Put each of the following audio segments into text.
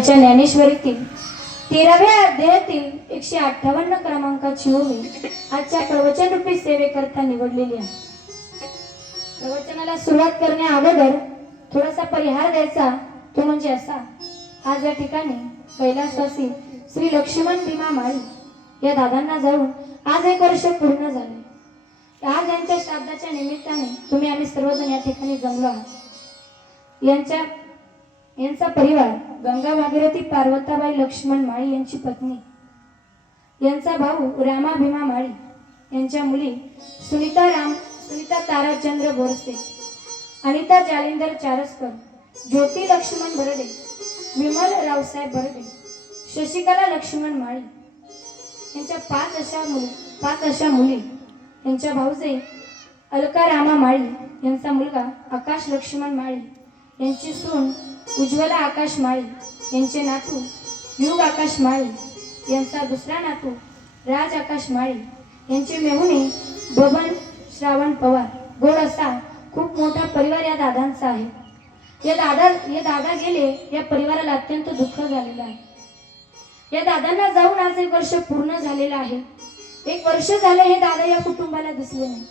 ज्ञानेश्वरीतील 13व्या अध्यायातील 158 क्रमांकाची ओवी आजच्या प्रवचन रूपी सेवेकरता निवडलेली आहे। प्रवचनाला सुरुवात करण्या अगोदर थोडासा परिहार द्यायचा, तो म्हणजे असा। आज या ठिकाणी कैलासवासी श्री लक्ष्मण भीमा माळी या दादांना जाऊन आज 1 वर्ष पूर्ण झाले। आज यांच्या श्राद्धाच्या निमित्ताने तुम्ही आम्ही सर्वजण या ठिकाणी जमलो आहोत। यांचा परिवार गंगा भागीरथी पार्वताबाई लक्ष्मण माळी यांची पत्नी, यांचा भाऊ रामा भीमा माळी, यांच्या मुली सुनीता ताराचंद्र बोरसे, अनिता जालिंदर चारसकर, ज्योती लक्ष्मण बर्डे, विमल रावसाहेब बर्डे, शशिकला लक्ष्मण माळी यांच्या 5 अशा मुली। यांच्या भाऊजे अलका रामा माळी, यांचा मुलगा आकाश लक्ष्मण माळी, यांची सून उज्ज्वला आकाश माळी, यांचे नातू युग आकाश माळी, यांचा दुसरा नातू राज आकाश माळी, यांचे मेहुणे बबन श्रावण पवार। गोड असा खूप मोठा परिवार या दादांचा आहे। या दादा गेले, या परिवाराला अत्यंत दुःख झालेलं आहे। या दादांना जाऊन आज 1 वर्ष पूर्ण झालेलं आहे। 1 वर्ष झाले हे दादा या कुटुंबाला दिसले नाही,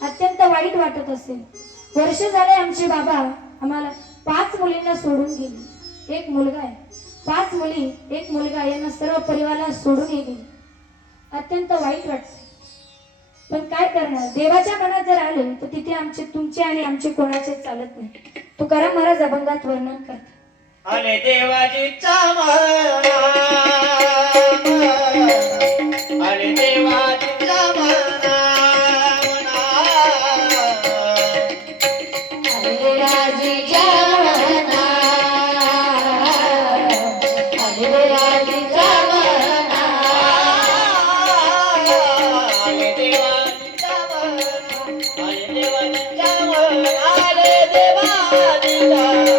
अत्यंत वाईट वाटत असेल। वर्ष झाले आमचे बाबा आम्हाला 5 मुलींना सोडून गेले, 1 मुलगा आहे, 5 मुली 1 मुलगा, यांना सर्व परिवाराला सोडून गेले, अत्यंत वाईट वाटते। पण काय करणार, देवाच्या मनात जर आले तर तिथे तुमचे आणि आमचे कोणाचे चालत नाही। तुकाराम महाराज अभंगात वर्णन करतात, आले देवाजीचा म्हणा, आले देवाजीचा म्हणा, आले राजीच्या म्हणा, आले राजीच्या म्हणा, आले देवाजीचा म्हणा, आले देवाजीचा म्हणा, आले देवाजीचा